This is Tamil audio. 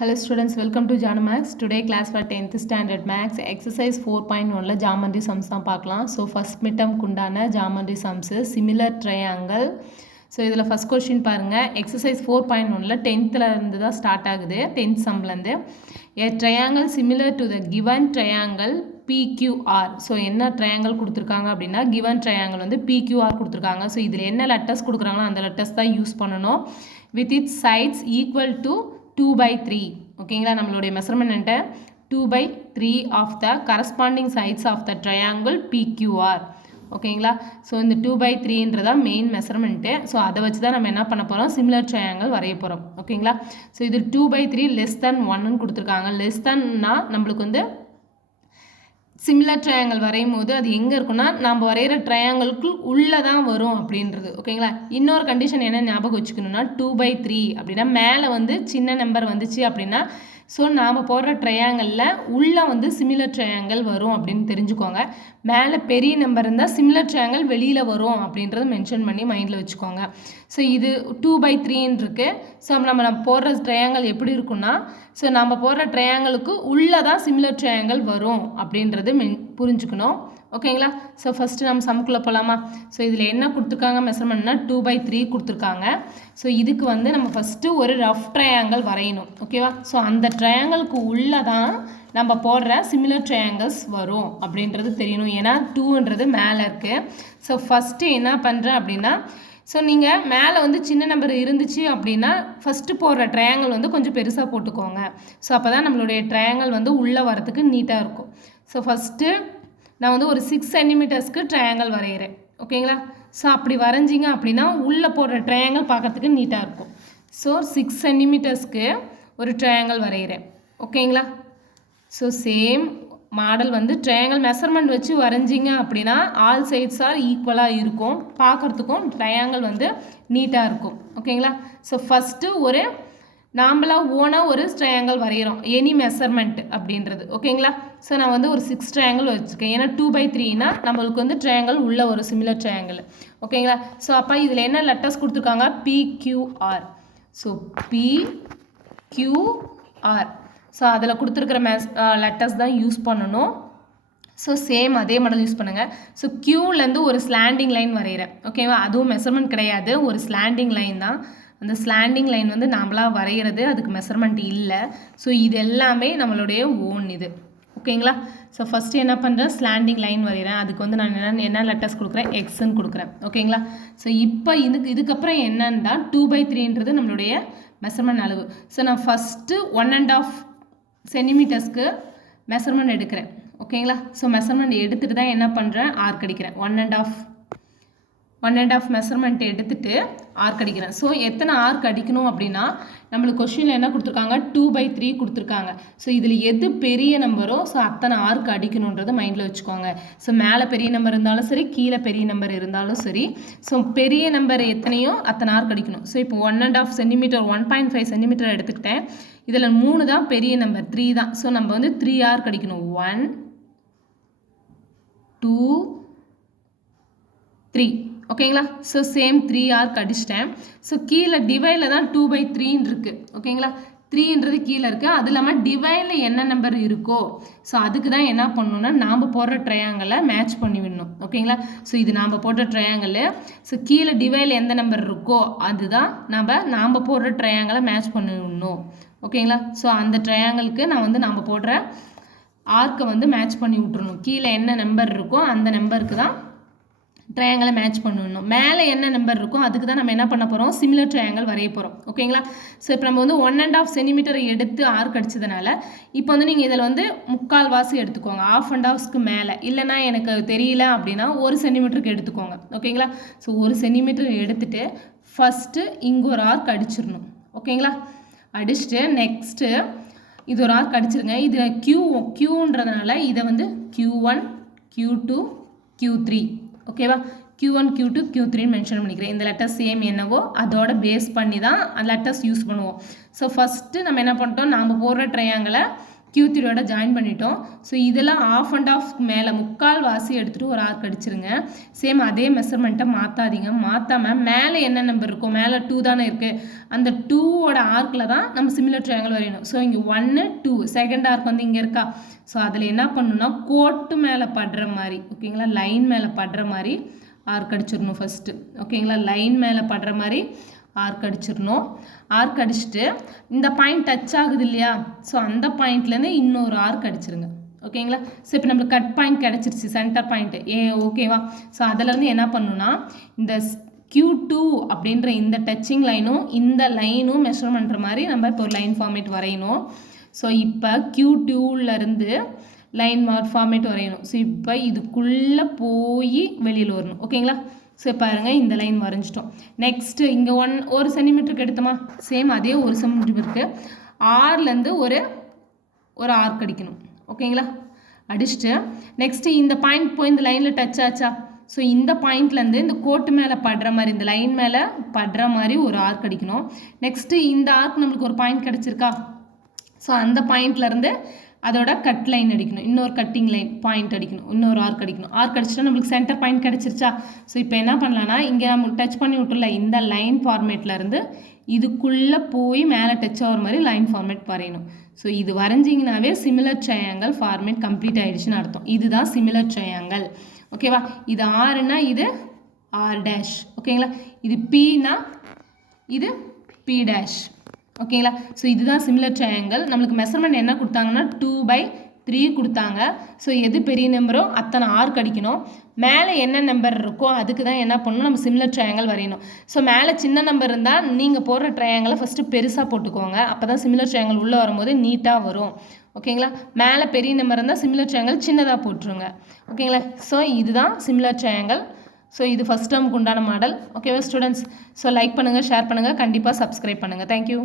Hello students, welcome to Jana Max. Today class for 10th standard Max exercise 4.1 geometry sums தான் பார்க்கலாம். So first midterm குண்டான geometry sums similar triangle. So இதில் first question பாருங்க, exercise 4.1 10thல இருந்து தான் ஸ்டார்ட் ஆகுது, 10th sumலேருந்து. A triangle similar to the given triangle PQR. So என்ன ட்ரையாங்கிள் கொடுத்துருக்காங்க அப்படின்னா given triangle வந்து PQR கொடுத்துருக்காங்க. ஸோ இதில் என்ன லெட்டர்ஸ் கொடுக்குறாங்களோ அந்த லெட்டர்ஸ் தான் யூஸ் பண்ணணும். With its sides equal to 2/3. ஓகேங்களா, நம்மளுடைய measurement 2/3 of the corresponding sides of the triangle PQR. ஓகேங்களா, ஸோ இந்த 2/3ன்றதா மெயின் மெஷர்மெண்ட்டு. ஸோ அதை வச்சு தான் நம்ம என்ன பண்ண போகிறோம், சிமிலர் ட்ரையாங்கிள் வரைய போகிறோம். ஓகேங்களா, ஸோ இது 2/3 less than 1ன்னு கொடுத்துருக்காங்க. லெஸ் தேன்னா நம்மளுக்கு வந்து சிமிலர் ட்ரையாங்கிள் வரையும் போது அது எங்கே இருக்குன்னா நம்ம வரைகிற ட்ரையாங்கிளுக்கு உள்ளே தான் வரும் அப்படின்றது. ஓகேங்களா, இன்னொரு கண்டிஷன் என்ன ஞாபகம் வச்சுக்கணுன்னா 2/3 அப்படின்னா மேலே வந்து சின்ன நம்பர் வந்துச்சு அப்படின்னா ஸோ நாம் போடுற ட்ரையாங்கிளில் உள்ளே வந்து சிமிலர் ட்ரையாங்கிள் வரும் அப்படின்னு தெரிஞ்சுக்கோங்க. மேலே பெரிய நம்பர் இருந்தால் சிமிலர் ட்ரையாங்கிள் வெளியில் வரும் அப்படின்றத மென்ஷன் பண்ணி மைண்டில் வச்சுக்கோங்க. ஸோ இது 2/3ன்னு இருக்குது. ஸோ நம்ம போடுற ட்ரையாங்கிள் எப்படி இருக்குன்னா ஸோ நம்ம போடுற ட்ரையாங்கிளுக்கு உள்ளே தான் சிமிலர் ட்ரையாங்கிள் வரும் அப்படின்றது புரிஞ்சுக்கணும். ஓகேங்களா, ஸோ ஃபஸ்ட்டு நம்ம சம்குள்ளே போகலாமா. ஸோ இதில் என்ன கொடுத்துருக்காங்க மெஷர்மெண்ட்னா 2/3 கொடுத்துருக்காங்க. ஸோ இதுக்கு வந்து நம்ம ஃபஸ்ட்டு ஒரு ரஃப் ட்ரையாங்கிள் வரையணும். ஓகேவா, ஸோ அந்த ட்ரையாங்கிளுக்கு உள்ளே தான் நம்ம போடுற சிமிலர் ட்ரையாங்கிள்ஸ் வரும் அப்படின்றது தெரியணும். ஏன்னா 2ன்றது மேலே இருக்குது. ஸோ ஃபஸ்ட்டு என்ன பண்ணுறேன் அப்படின்னா ஸோ நீங்கள் மேலே வந்து சின்ன நம்பர் இருந்துச்சு அப்படின்னா ஃபஸ்ட்டு போடுற ட்ரையாங்கிள் வந்து கொஞ்சம் பெருசாக போட்டுக்கோங்க. ஸோ அப்போ தான் நம்மளுடைய ட்ரையாங்கிள் வந்து உள்ளே வரத்துக்கு நீட்டாக இருக்கும். ஸோ ஃபஸ்ட்டு நான் வந்து ஒரு 6 சென்டிமீட்டர்ஸ்க்கு ட்ரையாங்கிள் வரைகிறேன். ஓகேங்களா, ஸோ அப்படி வரைஞ்சிங்க அப்படின்னா உள்ளே போடுற ட்ரையாங்கிள் பார்க்குறதுக்கு நீட்டாக இருக்கும். ஸோ 6 சென்டிமீட்டர்ஸ்க்கு ஒரு ட்ரையாங்கிள் வரைகிறேன். ஓகேங்களா, ஸோ சேம் மாடல் வந்து ட்ரையாங்கிள் மெஷர்மெண்ட் வச்சு வரைஞ்சிங்க அப்படின்னா ஆல் சைட்ஸ் ஆர் ஈக்குவலாக இருக்கும், பார்க்குறதுக்கும் ட்ரையாங்கிள் வந்து நீட்டாக இருக்கும். ஓகேங்களா, ஸோ ஃபஸ்ட்டு ஒரு நாம்பளாக ஓனாக ஒரு ட்ரையாங்கிள் வரைகிறோம், எனி மெஷர்மெண்ட் அப்படின்றது. ஓகேங்களா, ஸோ நான் வந்து ஒரு 6 ட்ரையாங்கிள் வச்சுருக்கேன். ஏன்னா 2/3னா நம்மளுக்கு வந்து ட்ரையாங்கிள் உள்ள ஒரு சிமிலர் ட்ரையாங்கிள். ஓகேங்களா, ஸோ அப்போ இதில் என்ன லெட்டர்ஸ் கொடுத்துருக்காங்க, PQR. So PQR. ஸோ அதில் கொடுத்துருக்கிற லெட்டர்ஸ் தான் யூஸ் பண்ணணும். ஸோ சேம் அதே மாடல் யூஸ் பண்ணுங்கள். ஸோ க்யூலேருந்து ஒரு ஸ்லாண்டிங் லைன் வரைகிறேன். ஓகேவா, அதுவும் மெஷர்மெண்ட் கிடையாது, ஒரு ஸ்லாண்டிங் லைன் தான். அந்த ஸ்லாண்டிங் லைன் வந்து நம்மளாக வரைகிறது, அதுக்கு மெஷர்மெண்ட் இல்லை. ஸோ இது எல்லாமே நம்மளுடைய ஓன் இது. ஓகேங்களா, ஸோ ஃபஸ்ட்டு என்ன பண்ணுறேன், ஸ்லாண்டிங் லைன் வரைகிறேன். அதுக்கு வந்து நான் என்ன லெட்டர்ஸ் கொடுக்குறேன், எக்ஸ்ன்னு கொடுக்குறேன். ஓகேங்களா, ஸோ இப்போ இதுக்கப்புறம் என்னன்னா 2/3ன்றது நம்மளுடைய மெஷர்மெண்ட் அளவு. ஸோ நான் ஃபஸ்ட்டு 1.5 சென்டிமீட்டர்ஸ்க்கு மெஷர்மெண்ட் எடுக்கிறேன். ஓகேங்களா, ஸோ மெஷர்மெண்ட் எடுத்துகிட்டு தான் என்ன பண்ணுறேன், ஆர்க் அடிக்கிறேன். 1.5 மெஷர்மெண்ட் எடுத்துகிட்டு ஆர்க் அடிக்கிறேன். ஸோ எத்தனை ஆர்க் அடிக்கணும் அப்படின்னா நம்மளுக்கு கொஸ்டினில் என்ன கொடுத்துருக்காங்க, 2/3 கொடுத்துருக்காங்க. ஸோ இதில் எது பெரிய நம்பரோ ஸோ அத்தனை ஆர்க் அடிக்கணுன்றதை மைண்டில் வச்சுக்கோங்க. ஸோ மேலே பெரிய நம்பர் இருந்தாலும் சரி, கீழே பெரிய நம்பர் இருந்தாலும் சரி, ஸோ பெரிய நம்பர் எத்தனையோ அத்தனை ஆர்க் அடிக்கணும். ஸோ இப்போ 1.5 சென்டிமீட்டர் 1.5 சென்டிமீட்டர் எடுத்துக்கிட்டேன். இதில் 3 தான் பெரிய நம்பர், 3 தான். ஸோ நம்ம வந்து 3 ஆர்க் அடிக்கணும். 1 2 3. ஓகேங்களா, ஸோ சேம் 3 ஆர்க் அடிச்சிட்டேன். ஸோ கீழே டிவைடில் தான் 2/3 இருக்குது. ஓகேங்களா, 3ன்றது கீழே இருக்குது. அது இல்லாமல் டிவைடில் என்ன நம்பர் இருக்கோ ஸோ அதுக்கு தான் என்ன பண்ணணும்னா நாம் போடுற ட்ரையாங்கிளை மேட்ச் பண்ணி விடணும். ஓகேங்களா, ஸோ இது நாம் போடுற ட்ரையாங்கிள். ஸோ கீழே டிவைடில் எந்த நம்பர் இருக்கோ அதுதான் நாம் போடுற ட்ரையாங்கிளை மேட்ச் பண்ணி விடணும். ஓகேங்களா, ஸோ அந்த ட்ரையாங்கிளுக்கு நான் வந்து நாம் போடுற ஆர்க்கை வந்து மேட்ச் பண்ணி விட்டுறணும். கீழே என்ன நம்பர் இருக்கோ அந்த நம்பருக்கு தான் ட்ரையாங்கிளை மேட்ச் பண்ணணும். மேலே என்ன நம்பர் இருக்கோ அதுக்கு தான் நம்ம என்ன பண்ண போகிறோம், சிமிலர் ட்ரையாங்கிள் வரைய போகிறோம். ஓகேங்களா, ஸோ இப்போ நம்ம வந்து 1.5 சென்டிமீட்டர் எடுத்து ஆர்க் அடிச்சதுனால இப்போ வந்து நீங்கள் இதில் வந்து 3/4 வாசி எடுத்துக்கோங்க. 1/2 மேலே இல்லைனா எனக்கு தெரியல அப்படின்னா 1 சென்டிமீட்டருக்கு எடுத்துக்கோங்க. ஓகேங்களா, ஸோ 1 சென்டிமீட்டர் எடுத்துகிட்டு ஃபஸ்ட்டு இங்கே ஒரு ஆர்க் அடிச்சிடணும். ஓகேங்களா, அடிச்சுட்டு நெக்ஸ்ட்டு இது ஒரு ஆர்க் அடிச்சிருங்க. இதில் க்யூன்றதுனால இதை வந்து Q1 Q2 Q3. ஓகேவா, Q1 Q2 Q3 மென்ஷன் பண்ணிக்கிறேன். இந்த லெட்டர் சேம் என்னவோ அதோட பேஸ் பண்ணி தான் அந்த லெட்டர்ஸ் யூஸ் பண்ணுவோம். ஸோ ஃபஸ்ட்டு நம்ம என்ன பண்ணிட்டோம், நாம் போடுற ட்ரையாங்கிளை Q3யோட ஜாயின் பண்ணிட்டோம். ஸோ இதெல்லாம் ஆஃப் அண்ட் ஆஃப் மேலே முக்கால் வாசி எடுத்துகிட்டு ஒரு ஆர்க் அடிச்சிருங்க. சேம் அதே மெஷர்மெண்ட்டை மாற்றாதீங்க. மாற்றாமல் மேலே என்ன நம்பர் இருக்கும், மேலே 2 தானே இருக்குது, அந்த 2வோட ஆர்க்கில் தான் நம்ம சிமிலர் ட்ரையாங்கிள் வரையணும். ஸோ இங்கே 1 2 செகண்ட் ஆர்க் வந்து இங்கே இருக்கா. ஸோ அதில் என்ன பண்ணணும்னா கோட்டு மேலே படுற மாதிரி, ஓகேங்களா, லைன் மேலே படுற மாதிரி ஆர்க் அடிச்சிடணும் ஃபஸ்ட்டு. ஓகேங்களா, லைன் மேலே படுற மாதிரி ஆர்க் அடிச்சிடணும். ஆர்க் அடிச்சுட்டு இந்த பாயிண்ட் டச் ஆகுது இல்லையா, ஸோ அந்த பாயிண்ட்லேருந்து இன்னொரு ஆர்க் அடிச்சிருங்க. ஓகேங்களா, ஸோ இப்போ நம்மளுக்கு கட் பாயிண்ட் கிடச்சிருச்சு, சென்டர் பாயிண்ட்டு ஓகேவா. ஸோ அதிலேருந்து என்ன பண்ணணும்னா இந்த Q2 அப்படின்ற இந்த டச்சிங் லைனும் இந்த லைனும் மெஷர் பண்ணுற மாதிரி நம்ம இப்போ ஒரு லைன் ஃபார்மேட் வரையணும். ஸோ இப்போ Q2லேருந்து லைன் ஃபார்மேட் வரையணும். ஸோ இப்போ இதுக்குள்ளே போய் வெளியில் வரணும். ஓகேங்களா, ஸோ பாருங்கள் இந்த லைன் வரைஞ்சிட்டோம். நெக்ஸ்ட்டு இங்கே 1 சென்டிமீட்டருக்கு எடுத்தோமா, சேம் அதே 1 சென்டிமீட்டருக்கு ஆர்லேருந்து ஒரு ஆர்க் அடிக்கணும். ஓகேங்களா, அடிச்சுட்டு நெக்ஸ்ட்டு இந்த பாயிண்ட் போய் இந்த லைனில் டச் ஆச்சா, ஸோ இந்த பாயிண்ட்லேருந்து இந்த கோட்டு மேலே படுற மாதிரி, இந்த லைன் மேலே படுற மாதிரி ஒரு ஆர்க் அடிக்கணும். நெக்ஸ்ட்டு இந்த ஆர்க் நம்மளுக்கு ஒரு பாயிண்ட் கிடச்சிருக்கா, ஸோ அந்த பாயிண்ட்லேருந்து அதோட கட் லைன் அடிக்கணும், இன்னொரு கட்டிங் லைன் பாயிண்ட் அடிக்கணும், இன்னொரு ஆர்க் அடிக்கணும். ஆர்க் அடிச்சுட்டா நம்மளுக்கு சென்டர் பாயிண்ட் கிடச்சிருச்சா. ஸோ இப்போ என்ன பண்ணலான்னா இங்கே நம்ம டச் பண்ணி விட்டுல இந்த லைன் ஃபார்மேட்லேருந்து இதுக்குள்ளே போய் மேலே டச் ஆகிற மாதிரி லைன் ஃபார்மேட் வரையணும். ஸோ இது வரைஞ்சிங்கனாவே சிமிலர் ட்ரையாங்கிள் ஃபார்மேட் கம்ப்ளீட் ஆகிடுச்சுன்னு அர்த்தம். இதுதான் சிமிலர் ட்ரையாங்கிள். ஓகேவா, இது ஆர்னா இது ஆர் டேஷ். ஓகேங்களா, இது பீனா இது பி டேஷ். ஓகேங்களா, ஸோ இதுதான் சிமிலர் ட்ரையாங்கிள். நம்மளுக்கு மெஷர்மெண்ட் என்ன கொடுத்தாங்கன்னா 2/3 கொடுத்தாங்க. ஸோ எது பெரிய நம்பரோ அத்தனை ஆர்க் அடிக்கணும். மேலே என்ன நம்பர் இருக்கோ அதுக்கு தான் என்ன பண்ணணும், நம்ம சிமிலர் ட்ரையாங்கிள் வரையணும். ஸோ மேலே சின்ன நம்பர் இருந்தால் நீங்கள் போடுற ட்ரையாங்கிளை ஃபஸ்ட்டு பெருசாக போட்டுக்கோங்க, அப்போ தான் சிமிலர் ட்ரையாங்கிள் உள்ளே வரும்போது நீட்டாக வரும். ஓகேங்களா, மேலே பெரிய நம்பர் இருந்தால் சிமிலர் ட்ரையாங்கிள் சின்னதாக போட்டுருங்க. ஓகேங்களா, ஸோ இதுதான் சிமிலர் ட்ரையாங்கிள். ஸோ இது ஃபஸ்ட் டேர்முக்கு உண்டான மாடல். ஓகேவா ஸ்டூடெண்ட்ஸ், ஸோ லைக் பண்ணுங்கள், ஷேர் பண்ணுங்கள், கண்டிப்பாக சப்ஸ்கிரைப் பண்ணுங்கள். தேங்க்யூ.